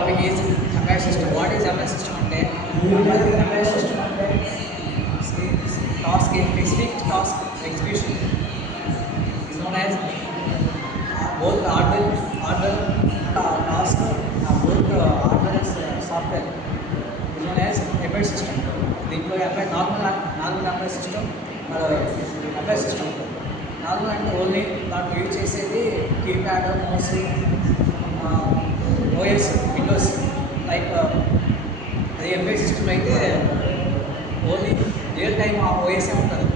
topic is embedded system. What is embedded system? Embedded system task specific task execution is known as both task both hardware and software is known as embedded system. దీంట్లో embed normal embed system embed system normal అంటే ఓన్లీ దాంట్లో యూజ్ చేసేది keypad mouse OS Windows like అది embed system అయితే only real time ఆ ఓఎస్ఏ ఉంటుంది.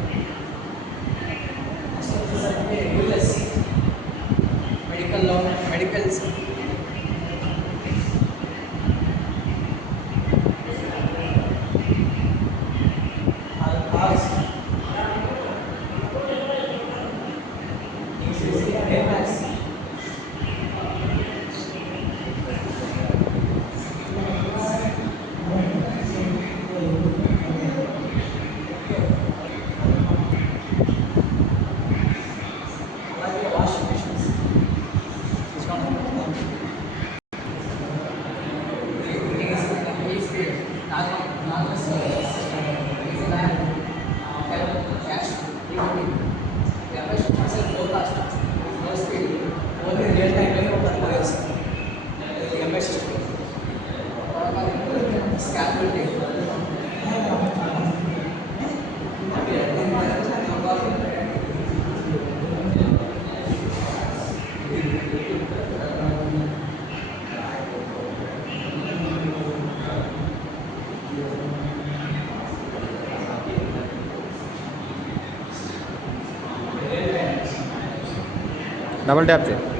నెక్స్ట్ వచ్చేసరికి US medicals cars airbags అలాగే వాషింగ్ మిషన్స్ రియల్ టైంలో ఉంటుంది ఎంఐ సిస్టమ్ స్కానబిలిటీ डबल टैप से